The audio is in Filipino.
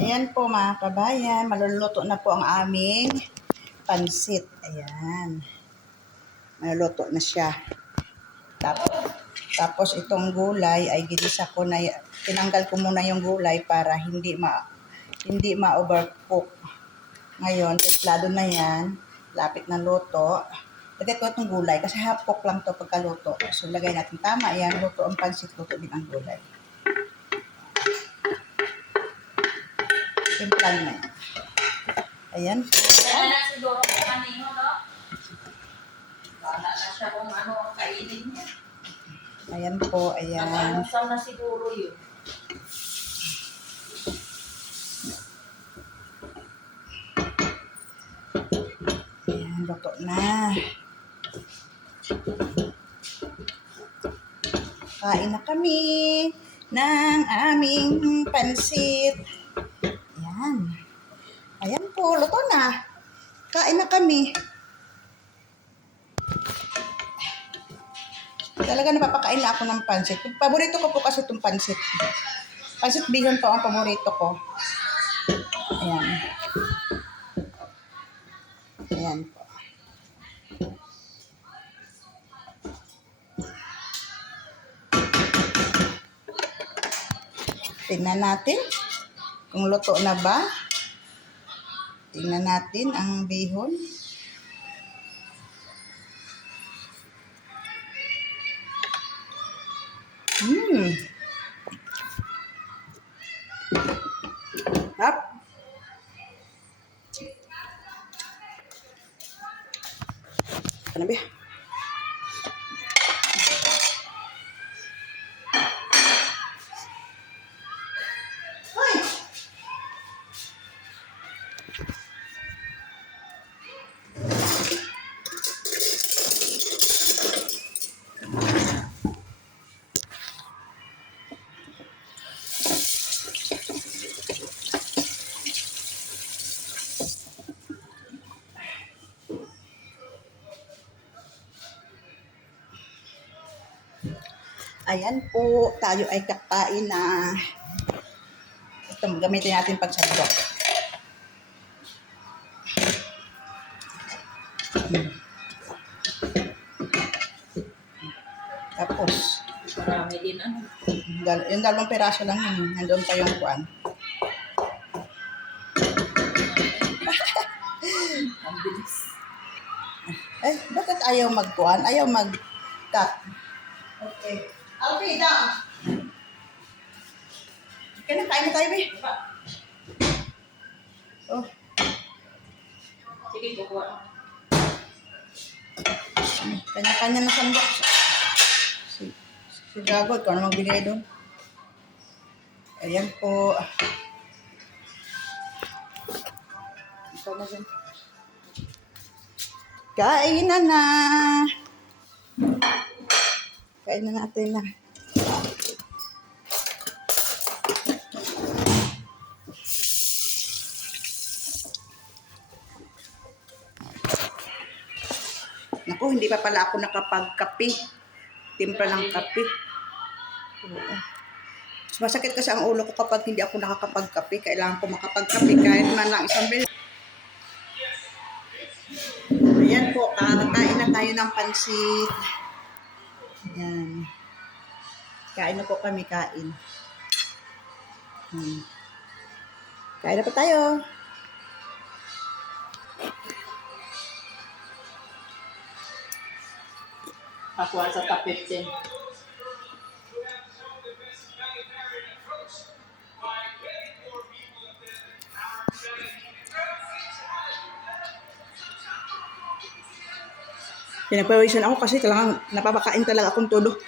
Ayan po mga kabayan, maluluto na po ang aming pansit. Ayan. Maluluto na siya. Tapos itong gulay ay ginisa ko na, tinanggal ko muna yung gulay para hindi ma-overcook. Ngayon, templado na yan. Lapit na luto. Lagay ko itong gulay kasi half cook lang to pagkaluto. So lagay natin tama yan. Luto ang pansit, luto din ang gulay. Templado na yan. Ayan. Kaya na siguro kung kanino, no? Wala na siya kung ano ang kainin niya. Ayan po, ayan. Nag-anusaw na siguro yun. Ayan, luto na. Kain na kami ng aming pansit. Ayan. Ayan po, luto na. Kain na kami. Talaga napapakain na ako ng pansit. Paborito ko po kasi itong pansit. Pansit bihon po ang paborito ko. Ayan. Ayan po. Tingnan natin kung luto na ba. Tingnan natin ang bihon. Up. Ano ba? Ayan po, tayo ay kakain na. Ito, gamitin natin pagsabok. Tapos, Marami din ano. yung dalawang piraso lang yun. Nandun pa yung kuwan. Ang bilis. Eh, bakit ayaw magkuhan? Ayaw mag-cut. Okay. Alfie, down. Kain na tayo, be. Oh, Sige, kukuha. kanya-kanya na sandok. Si Gagot, kung ano magbigay doon. Ayan po. Ito na dyan. Kain na. Kain na natin na. Naku, hindi pa pala ako nakapagkape. Timpla ng kape. Masakit kasi ang ulo ko kapag hindi ako nakakapagkape. Kailangan ko makapagkape kahit man lang isang beses. Ayan po, kakain na tayo ng pansit. Ayan. Kain na po kami, kain. Kain na po tayo. Ako sa top 15. Pinagpawisan ako kasi talagang napapakain talaga akong todo.